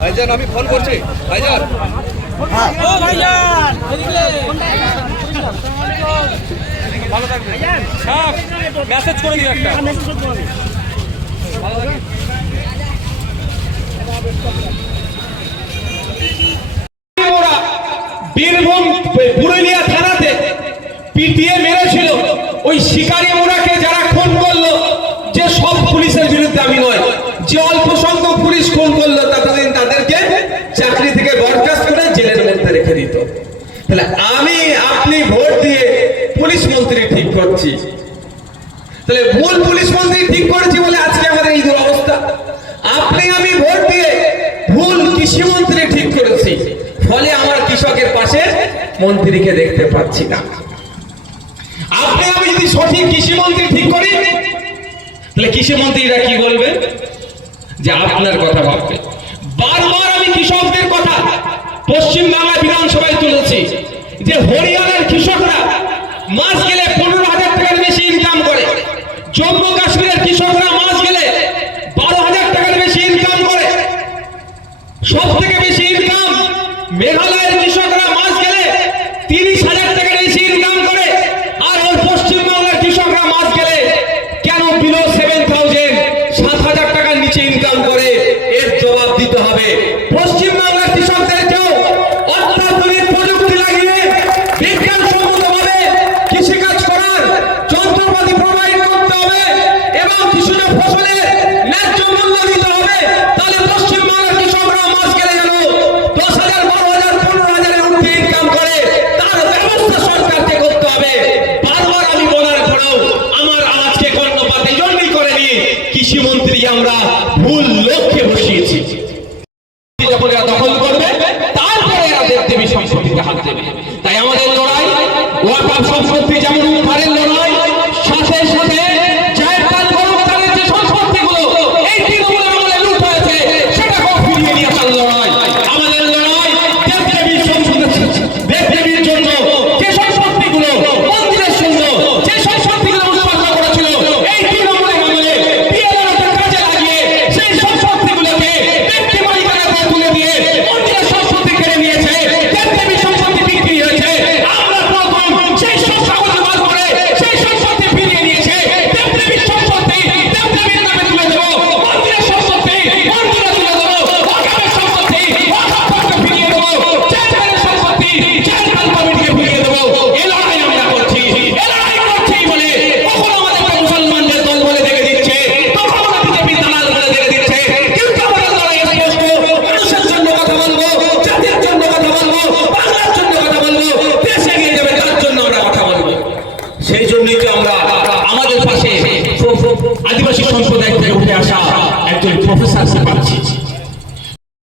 ভাইজান আমি ফোন করছি। ভাইজান। বীরভূম পুরুলিয়া পিটিয়ে মেরেছিল। ওই শিকারী মোড়াকে যারা খুন করল, যে সব পুলিশের বিরুদ্ধে আমি নয়, যে অল্প সংখ্যক পুলিশ খুন করল, ততদিন তাদেরকে চাকরি থেকে বরখাস্ত করে জেলের মধ্যে রেখে দিত। তাহলে আমি আপনি ভোট দিয়ে পুলিশ মন্ত্রী ঠিক করছি। তাহলে ভুল পুলিশ মন্ত্রী ঠিক করেছি বলে আজকে আমাদের এই দুরবস্থা আপনি আমি ভোট দিয়ে ভুল কৃষি মন্ত্রী ঠিক করেছি, ফলে আমার কৃষকের পাশে মন্ত্রীকে দেখতে পাচ্ছি না। আপনি, আমি যদি সঠিক কৃষি মন্ত্রী ঠিক করি, তাহলে কৃষি মন্ত্রীরা কি বলবে? যে আপনার কথা ভাববে। বারবার আমি কৃষকদের কথা পশ্চিম বাংলা বিধানসভায় তুলেছি, যে হরিয়ানার কৃষকরা মাস গেলে পনেরো হাজার টাকার বেশি ইনকাম করে। জম্মু কাশ্মীরের কৃষকরা মাস গেলে বারো হাজার টাকার বেশি ইনকাম করে। সব থেকে বেশি ইনকাম মেঘালয়ের কৃষকরা মাস গেলে তিরিশ হাজার টাকার বেশি ইনকাম করে আর ওই পশ্চিমবঙ্গের কৃষকরা মাস গেলে কেন বিলো সেভেন থাউজেন্ড সাত হাজার টাকার নিচে ইনকাম করে এর জবাব দিতে হবে পশ্চিমবাংলার কৃষকদেরকেও অত্যাধুনিক প্রযুক্তি লাগিয়ে বিজ্ঞানসম্মতভাবে কৃষিকাজ করার যন্ত্রপাতি প্রোভাইড করতে হবে এবং কৃষিজ ফসলের ন্যায্য মূল্য দিতে হবে তাহলে পশ্চিমবাংলার কৃষকরা মাস গেলে যেন দশ হাজার বারো হাজার পনেরো হাজারের ঊর্ধ্বে ইনকাম করে তার ব্যবস্থা সরকারকে করতে হবে বারবার আমি বলার পরেও আমার আজকে কর্ণপাত এই জন্যই করেনি কৃষি মন্ত্রী আমরা ভুল লক্ষ্যে বসিয়েছি। দখল করবে, তারপরে এরা দেবদেবী সম্পত্তিতে হাত দেবে। তাই আমাদের লড়াই ওয়াকাফ সম্পত্তি যেমন আদিবাসী সম্প্রদায় থেকে উঠে আসা একজন প্রফেসর পাচ্ছি